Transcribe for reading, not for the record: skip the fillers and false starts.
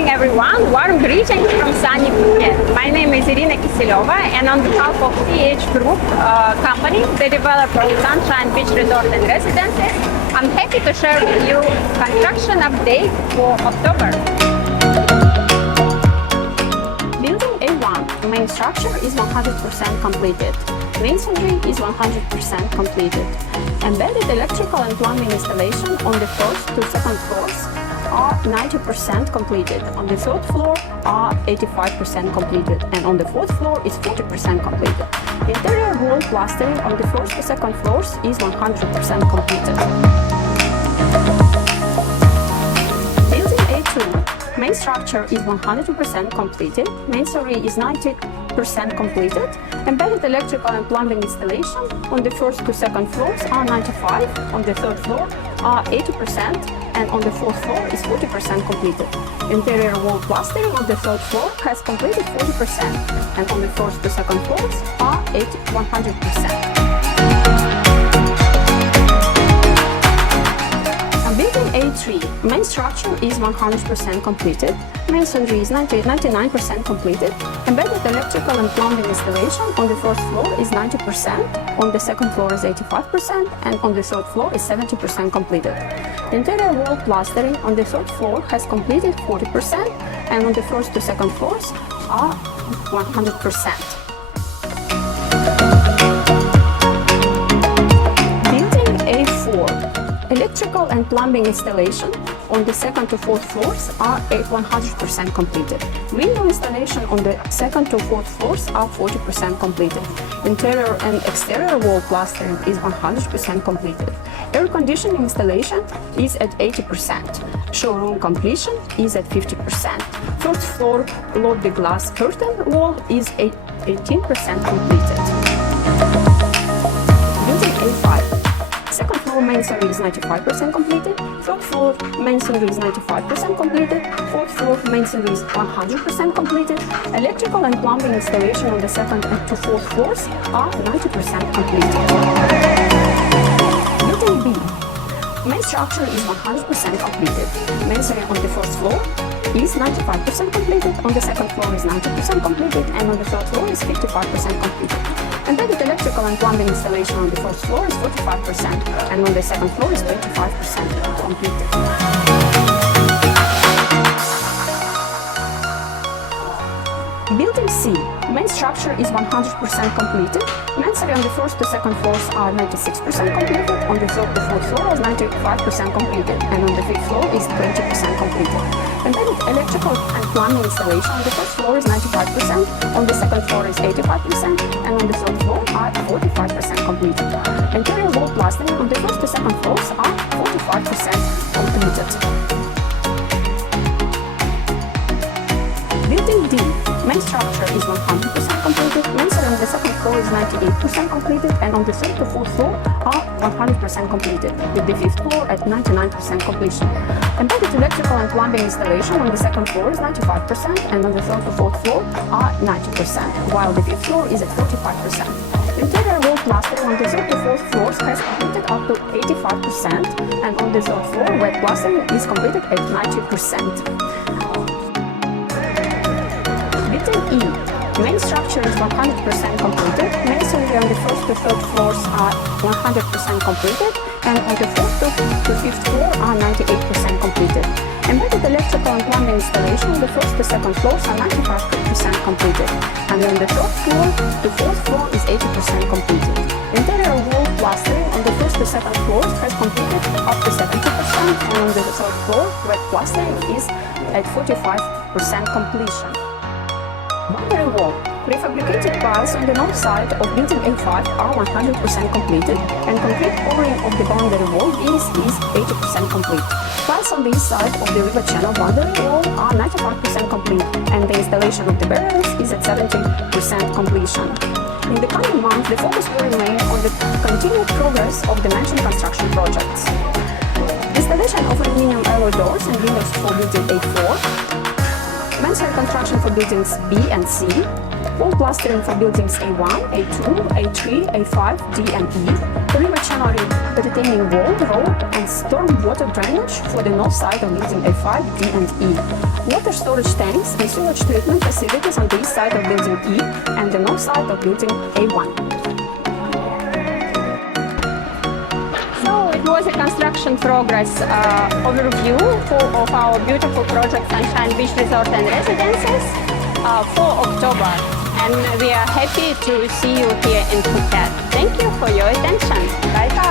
evening, everyone. Warm greetings from sunny Phuket. My name is Irina Kiseleva, and on behalf of TH Group company, the developer of Sunshine Beach Resort and Residences, I'm happy to share with you construction update for October. Building A1, main structure is 100% completed. Masonry is 100% completed. Embedded electrical and plumbing installation on the first to second floors are 90% completed. On the third floor are 85% completed, and on the fourth floor is 40% completed. Interior wall plastering on the first to second floors is 100% completed. Building A2, main structure is 100% completed. Masonry is 90% completed. Embedded electrical and plumbing installation on the first to second floors are 95%, on the third floor are 80%, and on the fourth floor is 40% completed. Interior wall plastering on the third floor has completed 40%, and on the first to second floors are 100%. Building A3, main structure is 100% completed. Masonry is 99% completed. Embedded electrical and plumbing installation on the first floor is 90%, on the second floor is 85%, and on the third floor is 70% completed. Interior wall plastering on the third floor has completed 40%, and on the first to second floors are 100%. Electrical and plumbing installation on the second to fourth floors are 100% completed. Window installation on the second to fourth floors are 40% completed. Interior and exterior wall plastering is 100% completed. Air conditioning installation is at 80%. Showroom completion is at 50%. First floor lobby glass curtain wall is 18% completed. Building A5. Second floor masonry is 95% completed. Third floor masonry is 95% completed. Fourth floor masonry is 100% completed. Electrical and plumbing installation on the second and to fourth floors are 90% completed. Building B. Main structure is 100% completed. Masonry on the first floor is 95% completed. On the second floor is 90% completed, and on the third floor is 55% completed. Embedded electrical and plumbing installation on the first floor is 45%, and on the second floor is 25% completed. Building C, main structure is 100% completed. Masonry on the first to second floors are 96% completed. On the third to fourth floor is 95% completed, and on the fifth floor is 20% completed. Embedded electrical and plumbing installation on the first floor is 95%, on the second floor is 85%, and on the third floor are 45% completed. Interior wall plastering on the first to second floors are 45% completed. Building D, main structure is 100% completed. Masonry on the second floor is 98% completed, and on the third to fourth floor are 100% completed, with the fifth floor at 99% completion. Embedded electrical and plumbing installation on the second floor is 95%, and on the third to fourth floor are 90%, while the fifth floor is at 45%. Interior wall plastering on the third to fourth floors has completed up to 85%, and on the third floor, wet plastering is completed at 90%. Building E, main structure is 100% completed. Masonry on the first to third floors are 100% completed, and on the fourth to fifth floor are 98% completed. Embedded electrical and plumbing installation on the first to second floors are 95% completed, and on the third floor to fourth floor is 80% completed. Interior wall plastering on the first to second floors has completed up to 70%, and on the third floor, wet plastering is at 45% completion. Boundary wall. Prefabricated piles on the north side of building A5 are 100% completed, and complete covering of the boundary wall beams is 80% complete. Piles on the east side of the river channel boundary wall are 95% complete, and the installation of the barriers is at 70% completion. In the coming months, the focus will remain on the continued progress of the mentioned construction projects. Installation of aluminum alloy doors and windows for building A4, masonry construction for buildings B and C, wall plastering for buildings A1, A2, A3, A5, D and E, river channeling, the retaining wall, road, and storm water drainage for the north side of building A5, D, and E. Water storage tanks and sewage treatment facilities on the east side of building E and the north side of building A1. So it was a construction progress overview of our beautiful project Sunshine Beach Resort and Residences for October. And we are happy to see you here in Phuket. Thank you for your attention. Bye bye.